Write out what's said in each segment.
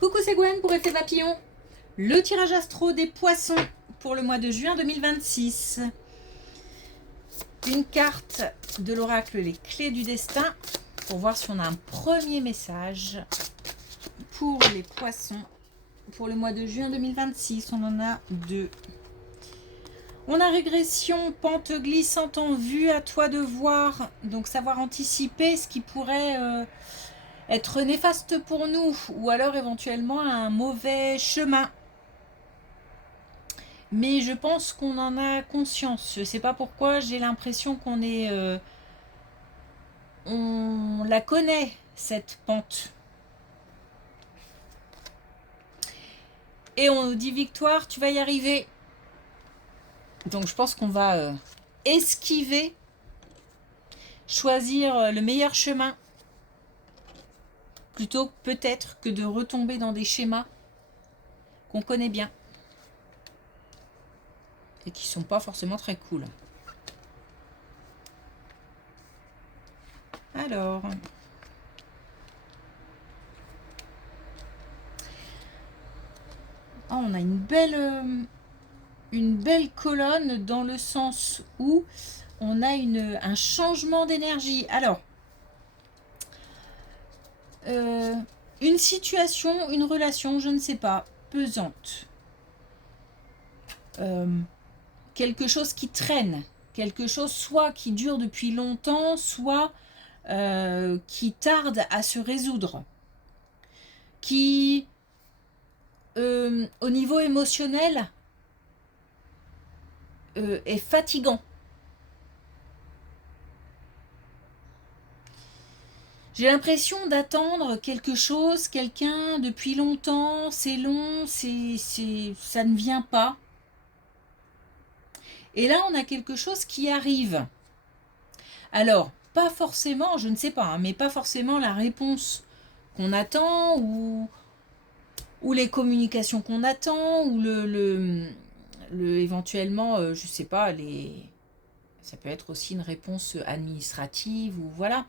Coucou, c'est Gwen pour Effet Papillon. Le tirage astro des poissons pour le mois de juin 2026. Une carte de l'oracle Les Clés du Destin pour voir si on a un premier message pour les poissons pour le mois de juin 2026. On en a deux. On a régression, pente glissante en vue, à toi de voir. Donc savoir anticiper ce qui pourrait être néfaste pour nous ou alors éventuellement un mauvais chemin. Mais je pense qu'on en a conscience. Je ne sais pas pourquoi, j'ai l'impression qu'on est... on la connaît, cette pente. Et on nous dit Victoire, tu vas y arriver. Donc je pense qu'on va esquiver, choisir le meilleur chemin, plutôt peut-être que de retomber dans des schémas qu'on connaît bien et qui sont pas forcément très cool. Alors, on a une belle colonne dans le sens où on a un changement d'énergie. Alors, une situation, une relation, je ne sais pas, pesante. Quelque chose qui traîne, quelque chose soit qui dure depuis longtemps, soit qui tarde à se résoudre, qui au niveau émotionnel est fatigant. J'ai l'impression d'attendre quelque chose, quelqu'un depuis longtemps, c'est long, ça ne vient pas. Et là, on a quelque chose qui arrive. Alors, pas forcément, je ne sais pas, hein, mais pas forcément la réponse qu'on attend ou les communications qu'on attend ou éventuellement, je sais pas, ça peut être aussi une réponse administrative ou voilà.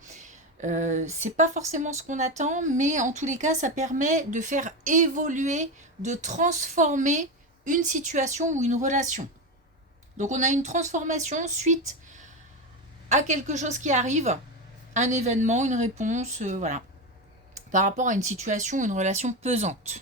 C'est pas forcément ce qu'on attend, mais en tous les cas, ça permet de faire évoluer, de transformer une situation ou une relation. Donc on a une transformation suite à quelque chose qui arrive, un événement, une réponse, voilà, par rapport à une situation ou une relation pesante.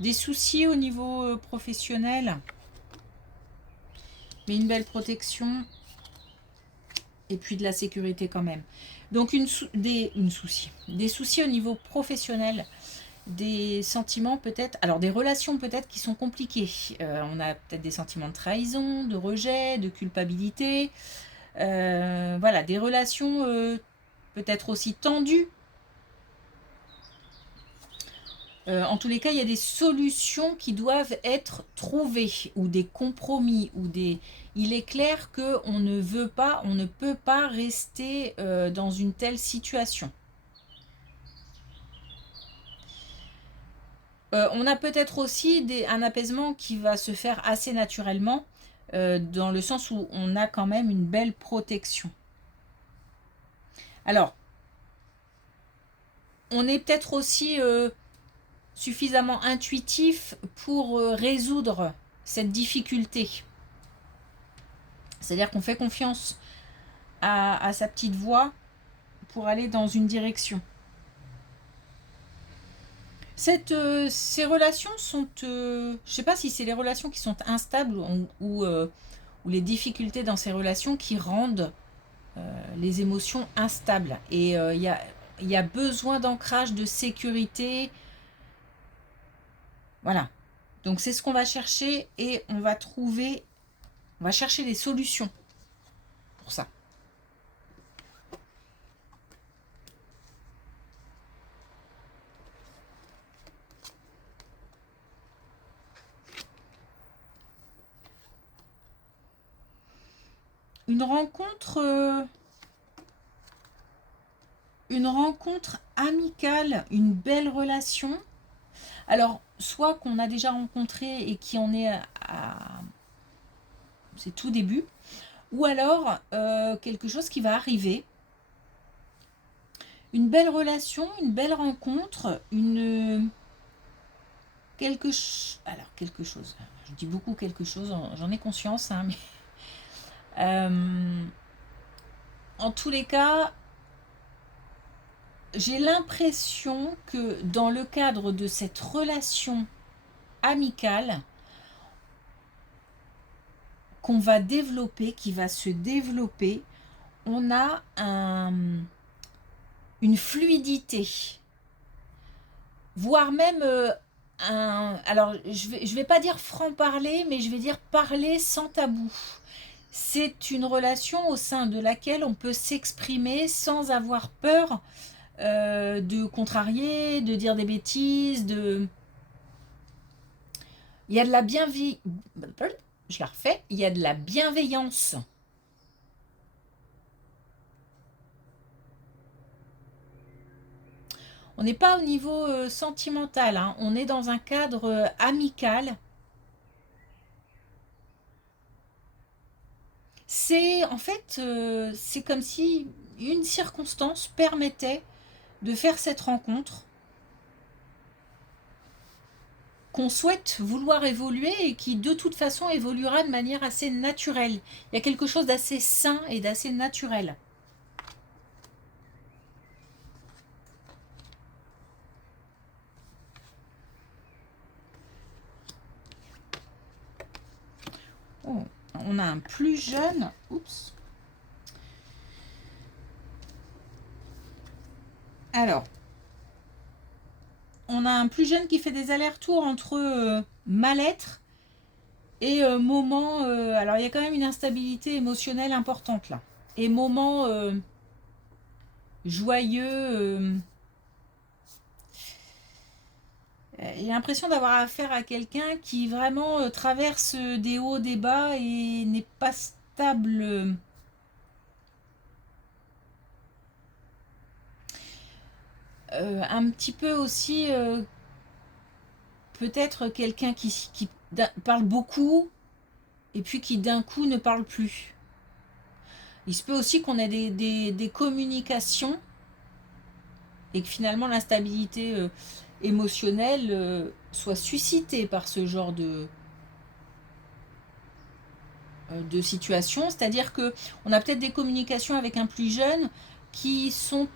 Des soucis au niveau professionnel, mais une belle protection et puis de la sécurité quand même. Donc des soucis au niveau professionnel, des sentiments peut-être, alors des relations peut-être qui sont compliquées. On a peut-être des sentiments de trahison, de rejet, de culpabilité. Voilà, des relations peut-être aussi tendues. En tous les cas, il y a des solutions qui doivent être trouvées ou des compromis ou des. Il est clair que on ne peut pas rester dans une telle situation. On a peut-être aussi un apaisement qui va se faire assez naturellement, dans le sens où on a quand même une belle protection. Alors, on est peut-être aussi suffisamment intuitif pour résoudre cette difficulté. C'est-à-dire qu'on fait confiance à sa petite voix pour aller dans une direction. Ces relations sont... je ne sais pas si c'est les relations qui sont instables ou les difficultés dans ces relations qui rendent les émotions instables. Et il y a besoin d'ancrage, de sécurité. Voilà. Donc c'est ce qu'on va chercher et on va chercher des solutions pour ça. Une rencontre amicale, une belle relation. Alors, soit qu'on a déjà rencontré et qui en est c'est tout début, ou alors quelque chose qui va arriver, une belle relation, une belle rencontre, quelque chose, je dis beaucoup quelque chose, j'en ai conscience, hein, mais en tous les cas, j'ai l'impression que dans le cadre de cette relation amicale qu'on va développer, qui va se développer, on a une fluidité, voire même alors je vais pas dire franc-parler, mais je vais dire parler sans tabou. C'est une relation au sein de laquelle on peut s'exprimer sans avoir peur de contrarier, de dire des bêtises, il y a de la je la refais, il y a de la bienveillance. On n'est pas au niveau sentimental, hein. On est dans un cadre amical. C'est en fait, c'est comme si une circonstance permettait de faire cette rencontre qu'on souhaite vouloir évoluer et qui de toute façon évoluera de manière assez naturelle. Il y a quelque chose d'assez sain et d'assez naturel. Oh, on a un plus jeune. Oups. Alors, on a un plus jeune qui fait des allers-retours entre mal-être et moments. Alors, il y a quand même une instabilité émotionnelle importante là. Et moments joyeux. J'ai l'impression d'avoir affaire à quelqu'un qui vraiment traverse des hauts, des bas et n'est pas stable. Un petit peu aussi, peut-être quelqu'un qui parle beaucoup et puis qui d'un coup ne parle plus. Il se peut aussi qu'on ait des communications et que finalement l'instabilité émotionnelle soit suscitée par ce genre de situation. C'est-à-dire que on a peut-être des communications avec un plus jeune qui sont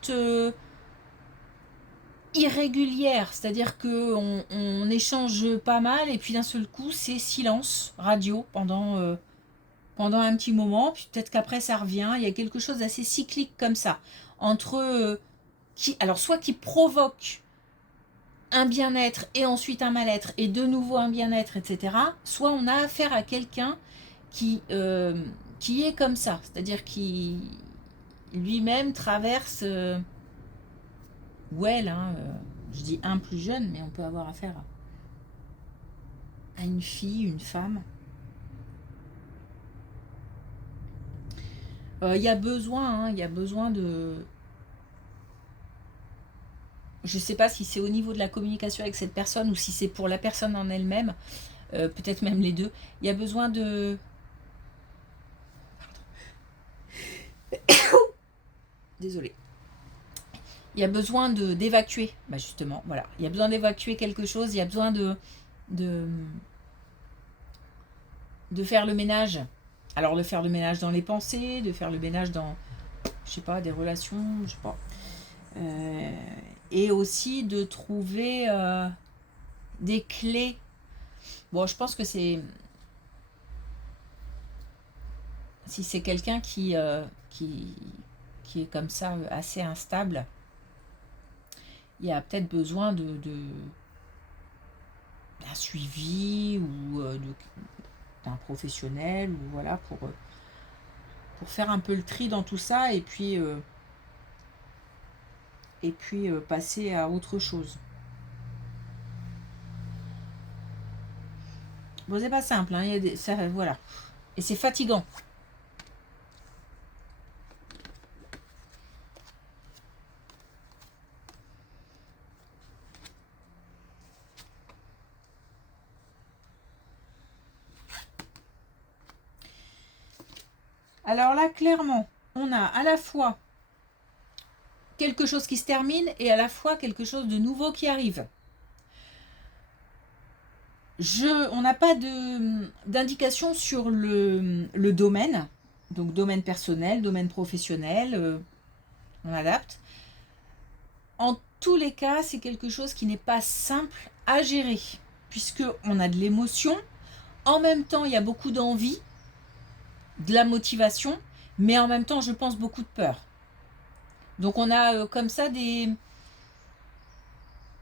irrégulières, c'est-à-dire que on échange pas mal et puis d'un seul coup c'est silence radio pendant un petit moment, puis peut-être qu'après ça revient. Il y a quelque chose d'assez cyclique comme ça entre alors soit qui provoque un bien-être et ensuite un mal-être et de nouveau un bien-être, etc. Soit on a affaire à quelqu'un qui est comme ça, c'est-à-dire qui lui-même traverse, ou elle, hein, je dis un plus jeune, mais on peut avoir affaire à une fille, une femme. Il y a besoin, hein, il y a besoin de... Je ne sais pas si c'est au niveau de la communication avec cette personne ou si c'est pour la personne en elle-même, peut-être même les deux. Il y a besoin de... Désolée. Il y a besoin d'évacuer, bah justement, voilà. Il y a besoin d'évacuer quelque chose, il y a besoin de, de faire le ménage. Alors, de faire le ménage dans les pensées, de faire le ménage dans, je sais pas, des relations, je sais pas. Et aussi de trouver des clés. Bon, je pense que c'est... Si c'est quelqu'un qui est comme ça, assez instable, il y a peut-être besoin d'un suivi ou d'un professionnel, ou voilà, pour faire un peu le tri dans tout ça et puis passer à autre chose. Bon, c'est pas simple, hein, il y a ça, voilà. Et c'est fatigant. Alors là, clairement, on a à la fois quelque chose qui se termine et à la fois quelque chose de nouveau qui arrive. On n'a pas d'indication sur le domaine, donc domaine personnel, domaine professionnel, on adapte. En tous les cas, c'est quelque chose qui n'est pas simple à gérer, puisqu'on a de l'émotion, en même temps il y a beaucoup d'envie, de la motivation, mais en même temps je pense beaucoup de peur. Donc on a comme ça des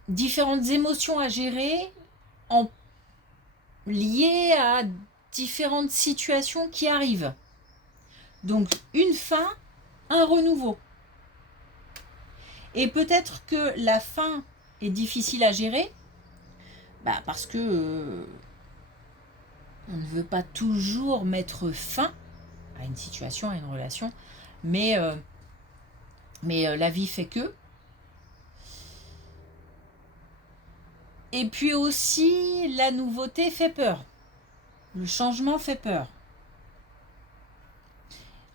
différentes émotions à gérer en liées à différentes situations qui arrivent. Donc une fin, un renouveau. Et peut-être que la fin est difficile à gérer, parce que on ne veut pas toujours mettre fin à une situation, à une relation, mais la vie fait que. Et puis aussi, la nouveauté fait peur. Le changement fait peur.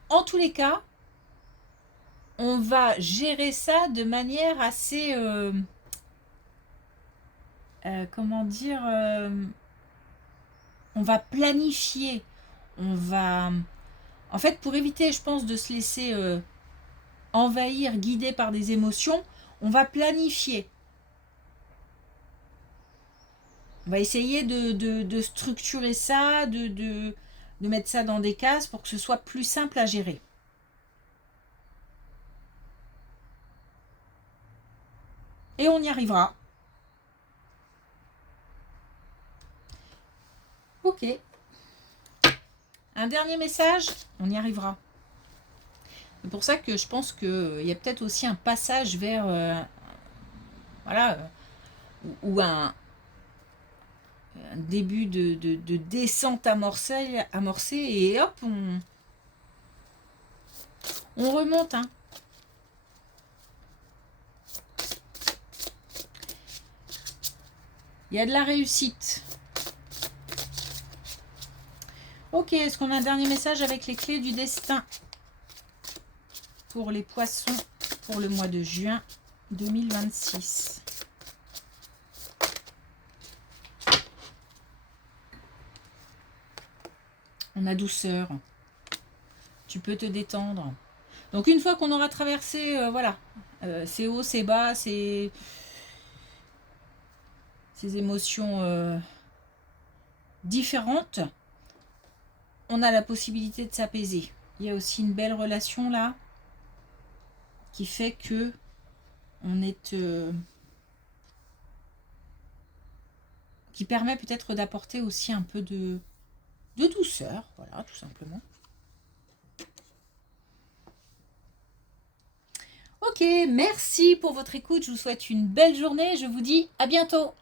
En tous les cas, on va gérer ça de manière assez... comment dire on va planifier. On va... En fait, pour éviter, je pense, de se laisser envahir, guider par des émotions, on va planifier. On va essayer de structurer ça, de mettre ça dans des cases pour que ce soit plus simple à gérer. Et on y arrivera. Ok. Un dernier message, on y arrivera. C'est pour ça que je pense qu'il y a peut-être aussi un passage vers... ou un début de descente amorcée et hop, on remonte. Hein. Il y a de la réussite. Ok, est-ce qu'on a un dernier message avec les clés du destin pour les poissons pour le mois de juin 2026? On a douceur. Tu peux te détendre. Donc une fois qu'on aura traversé, c'est haut, c'est bas, ces émotions différentes, on a la possibilité de s'apaiser. Il y a aussi une belle relation là qui fait que on est qui permet peut-être d'apporter aussi un peu de douceur, voilà, tout simplement. Ok, merci pour votre écoute, je vous souhaite une belle journée, je vous dis à bientôt.